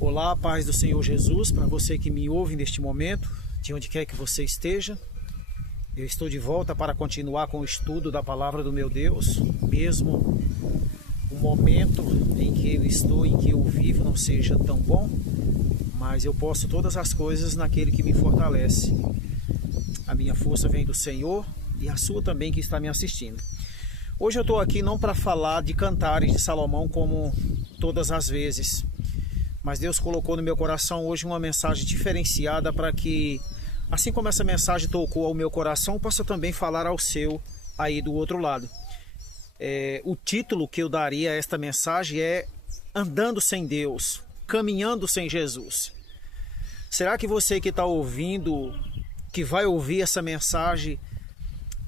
Olá, paz do Senhor Jesus, para você que me ouve neste momento, de onde quer que você esteja. Eu estou de volta para continuar com o estudo da palavra do meu Deus, mesmo o momento em que eu estou, em que eu vivo, não seja tão bom, mas eu posso todas as coisas naquele que me fortalece. A minha força vem do Senhor e a sua também que está me assistindo. Hoje eu estou aqui não para falar de Cantares de Salomão como todas as vezes, mas Deus colocou no meu coração hoje uma mensagem diferenciada para que, assim como essa mensagem tocou ao meu coração, possa também falar ao seu aí do outro lado. O título que eu daria a esta mensagem é Andando Sem Deus, Caminhando Sem Jesus. Será que você que está ouvindo, que vai ouvir essa mensagem,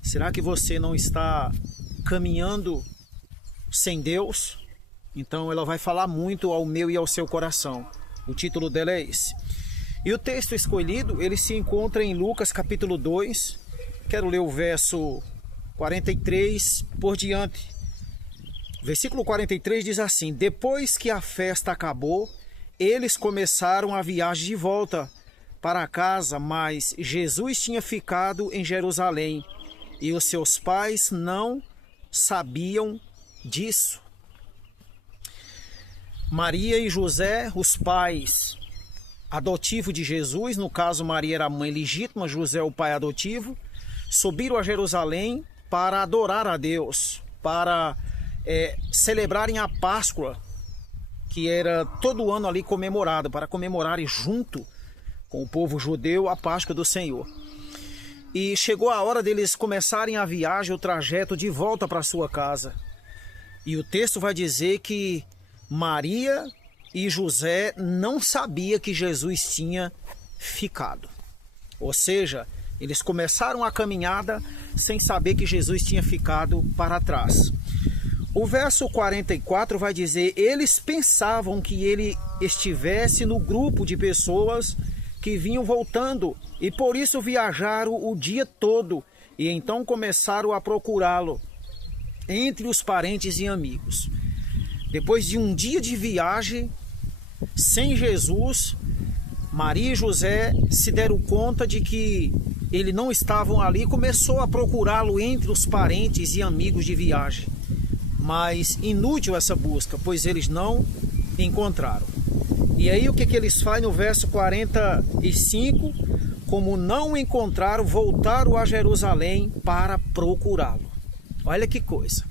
será que você não está caminhando sem Deus? Então ela vai falar muito ao meu e ao seu coração. O título dela é esse. E o texto escolhido, ele se encontra em Lucas capítulo 2. Quero ler o verso 43 por diante. Versículo 43 diz assim: Depois que a festa acabou, eles começaram a viagem de volta para casa, mas Jesus tinha ficado em Jerusalém e os seus pais não sabiam disso. Maria e José, os pais adotivos de Jesus, no caso Maria era a mãe legítima, José o pai adotivo, subiram a Jerusalém para adorar a Deus, para celebrarem a Páscoa, que era todo ano ali comemorada, para comemorarem junto com o povo judeu a Páscoa do Senhor. E chegou a hora deles começarem a viagem, o trajeto de volta para sua casa. E o texto vai dizer que Maria e José não sabiam que Jesus tinha ficado. Ou seja, eles começaram a caminhada sem saber que Jesus tinha ficado para trás. O verso 44 vai dizer: eles pensavam que ele estivesse no grupo de pessoas que vinham voltando e por isso viajaram o dia todo e então começaram a procurá-lo entre os parentes e amigos. Depois de um dia de viagem sem Jesus, Maria e José se deram conta de que eles não estavam ali e começou a procurá-lo entre os parentes e amigos de viagem. Mas inútil essa busca, pois eles não encontraram. E aí o que eles fazem no verso 45? Como não encontraram, voltaram a Jerusalém para procurá-lo. Olha que coisa.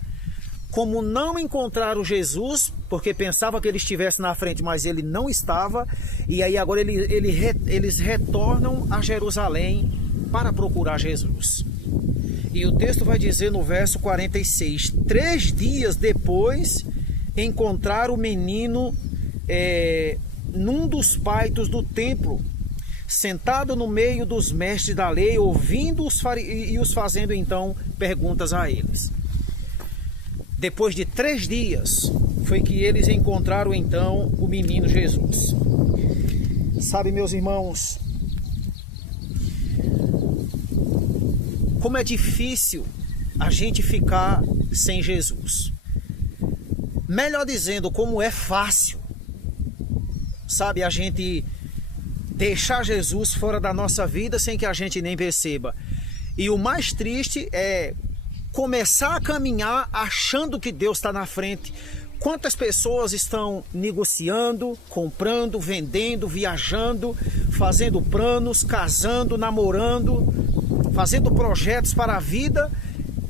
Como não encontraram Jesus, porque pensava que ele estivesse na frente, mas ele não estava, e aí agora eles retornam a Jerusalém para procurar Jesus. E o texto vai dizer no verso 46, 3 dias depois, encontraram o menino num dos pátios do templo, sentado no meio dos mestres da lei, ouvindo e os fazendo então perguntas a eles. Depois de 3 dias, foi que eles encontraram então o menino Jesus. Sabe, meus irmãos, como é difícil a gente ficar sem Jesus. Melhor dizendo, como é fácil, sabe, a gente deixar Jesus fora da nossa vida sem que a gente nem perceba. E o mais triste é começar a caminhar achando que Deus está na frente. Quantas pessoas estão negociando, comprando, vendendo, viajando, fazendo planos, casando, namorando, fazendo projetos para a vida,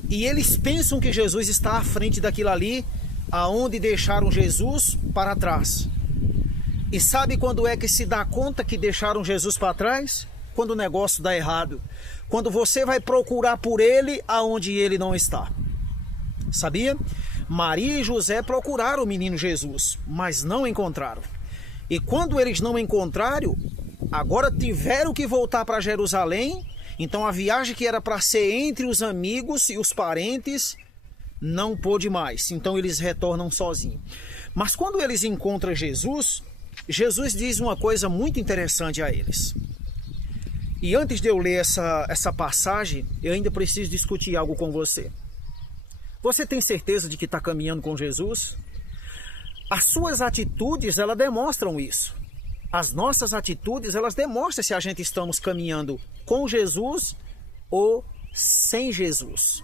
e eles pensam que Jesus está à frente daquilo ali, aonde deixaram Jesus para trás. E sabe quando é que se dá conta que deixaram Jesus para trás? Quando o negócio dá errado. Quando você vai procurar por ele aonde ele não está. Sabia? Maria e José procuraram o menino Jesus, mas não encontraram. E quando eles não encontraram, agora tiveram que voltar para Jerusalém. Então a viagem que era para ser entre os amigos e os parentes não pôde mais. Então eles retornam sozinhos. Mas quando eles encontram Jesus, Jesus diz uma coisa muito interessante a eles. E antes de eu ler essa passagem, eu ainda preciso discutir algo com você. Você tem certeza de que está caminhando com Jesus? As suas atitudes, elas demonstram isso. as nossas atitudes, elas demonstram se a gente estamos caminhando com Jesus ou sem Jesus.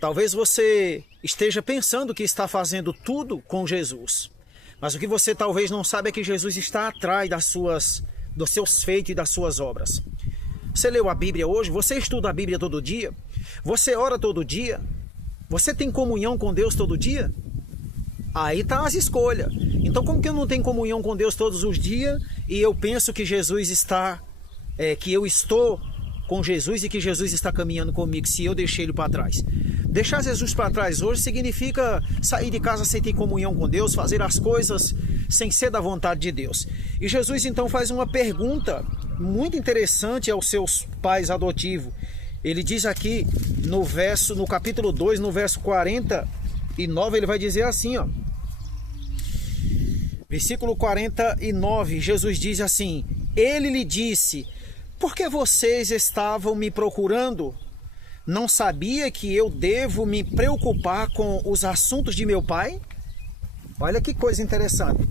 Talvez você esteja pensando que está fazendo tudo com Jesus, mas o que você talvez não sabe é que Jesus está atrás dos seus feitos e das suas obras. Você leu a Bíblia hoje? Você estuda a Bíblia todo dia? Você ora todo dia? Você tem comunhão com Deus todo dia? Aí tá as escolhas. Então, como que eu não tenho comunhão com Deus todos os dias e eu penso que Jesus está, que eu estou com Jesus e que Jesus está caminhando comigo, se eu deixei ele para trás? Deixar Jesus para trás hoje significa sair de casa sem ter comunhão com Deus, fazer as coisas sem ser da vontade de Deus. E Jesus então faz uma pergunta muito interessante aos seus pais adotivos. Ele diz aqui no capítulo 2, no verso 49, ele vai dizer assim, ó. Versículo 49, Jesus diz assim: ele lhe disse: por que vocês estavam me procurando? Não sabia que eu devo me preocupar com os assuntos de meu pai? Olha que coisa interessante.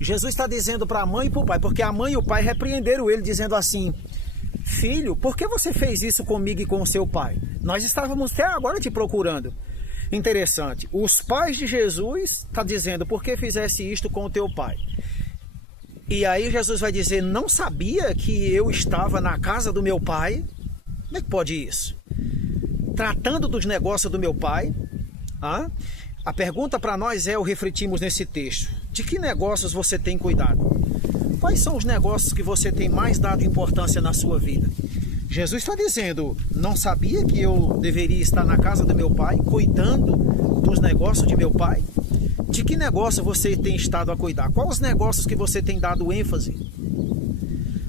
Jesus está dizendo para a mãe e para o pai, porque a mãe e o pai repreenderam ele, dizendo assim: filho, por que você fez isso comigo e com o seu pai? Nós estávamos até agora te procurando. Interessante. Os pais de Jesus estão dizendo: por que fizesse isto com o teu pai? E aí Jesus vai dizer: não sabia que eu estava na casa do meu pai? Como é que pode isso? Tratando dos negócios do meu pai. A pergunta para nós é, o refletimos nesse texto: de que negócios você tem cuidado? Quais são os negócios que você tem mais dado importância na sua vida? Jesus está dizendo: não sabia que eu deveria estar na casa do meu pai, cuidando dos negócios de meu pai? De que negócio você tem estado a cuidar? Quais os negócios que você tem dado ênfase?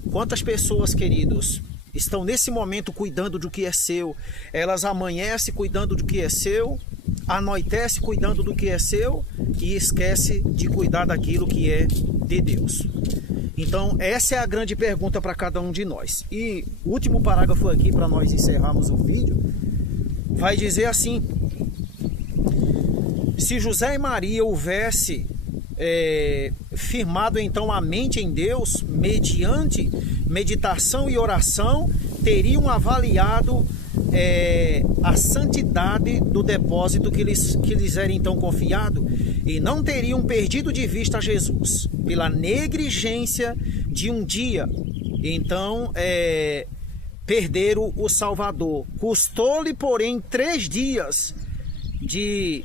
Quantas pessoas, queridos, estão nesse momento cuidando do que é seu? Elas amanhecem cuidando do que é seu, anoitece cuidando do que é seu e esquece de cuidar daquilo que é de Deus. Então, essa é a grande pergunta para cada um de nós. E o último parágrafo aqui, para nós encerrarmos o vídeo, vai dizer assim: se José e Maria houvesse firmado então a mente em Deus, mediante meditação e oração, teriam avaliado a santidade do depósito que lhes era então confiado, e não teriam perdido de vista Jesus pela negligência de um dia. Então perderam o Salvador. Custou-lhe, porém, 3 dias de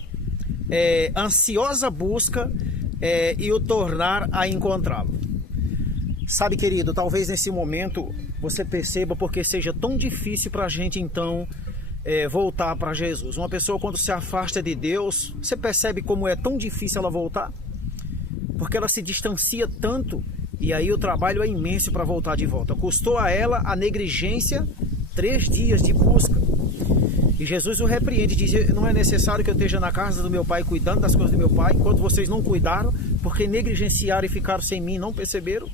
ansiosa busca e o tornar a encontrá-lo. Sabe, querido, talvez nesse momento você perceba porque seja tão difícil para a gente então voltar para Jesus. Uma pessoa, quando se afasta de Deus, você percebe como é tão difícil ela voltar? Porque ela se distancia tanto, e aí o trabalho é imenso para voltar de volta. Custou a ela a negligência 3 dias de busca. E Jesus o repreende, diz: não é necessário que eu esteja na casa do meu pai, cuidando das coisas do meu pai, enquanto vocês não cuidaram, porque negligenciaram e ficaram sem mim, não perceberam?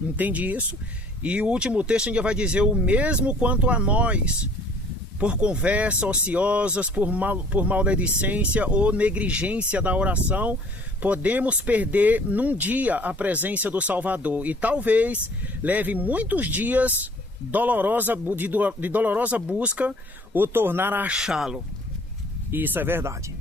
Entende isso? E o último texto ainda vai dizer: o mesmo quanto a nós, por conversa ociosas, por maledicência ou negligência da oração, podemos perder num dia a presença do Salvador, e talvez leve muitos dias de dolorosa busca o tornar a achá-lo. E isso é verdade.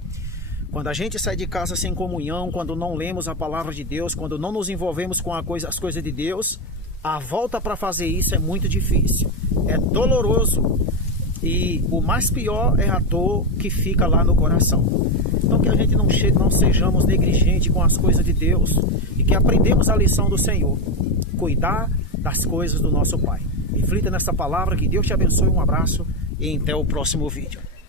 Quando a gente sai de casa sem comunhão, quando não lemos a palavra de Deus, quando não nos envolvemos com as coisas de Deus, a volta para fazer isso é muito difícil, é doloroso, e o mais pior é a dor que fica lá no coração. Então que a gente não sejamos negligentes com as coisas de Deus, e que aprendemos a lição do Senhor: cuidar das coisas do nosso Pai. Reflita nessa palavra, que Deus te abençoe, um abraço e até o próximo vídeo.